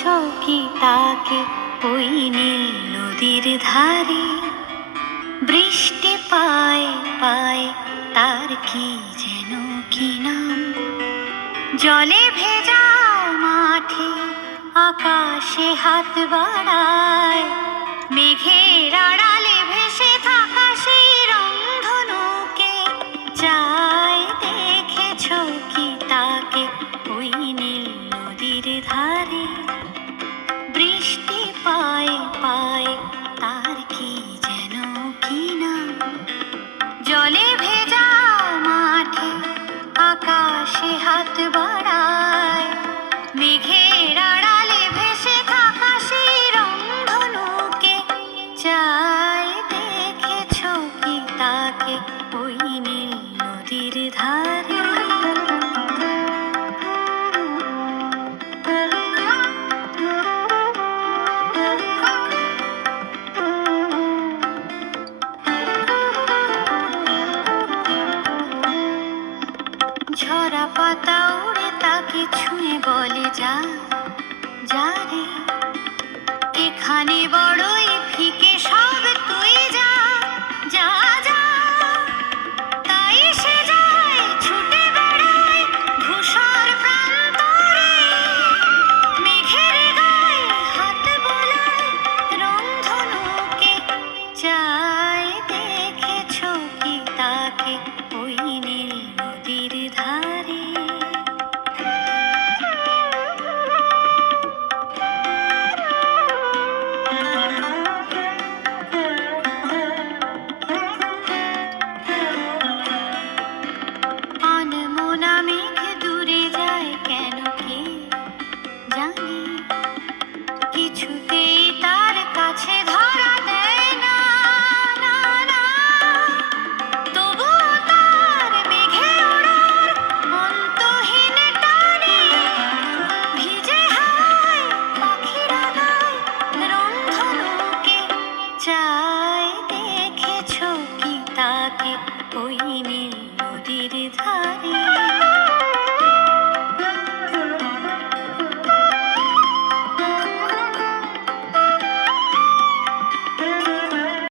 কি তাকে ওই নীল নদীর ধারে? বৃষ্টি পায় পায় তার কি যেন কি নাম। জলে ভেজা মাঠে আকাশে হাত বাড়ায়, মেঘের আড়ালে ভেসে থাকা সেই রংধনুকে চায়। দেখেছ কি তাকে ওই নীল নদীর ধারে? বৃষ্টি পায় পায় তার কি যেন কি নাম। জলে ভেজা মাঠে আকাশে হাত বাড়ায়, মেঘের আড়ালে ভেসে থাকা সেই রংধনুকে চায়। দেখেছ কি তাকে ওই নীল নদীর ধারে? ঝরা পাতা উড়ে তাকে ছুঁয়ে বলে যা যা রে, এখানে বড়ই ফিকে সব তুই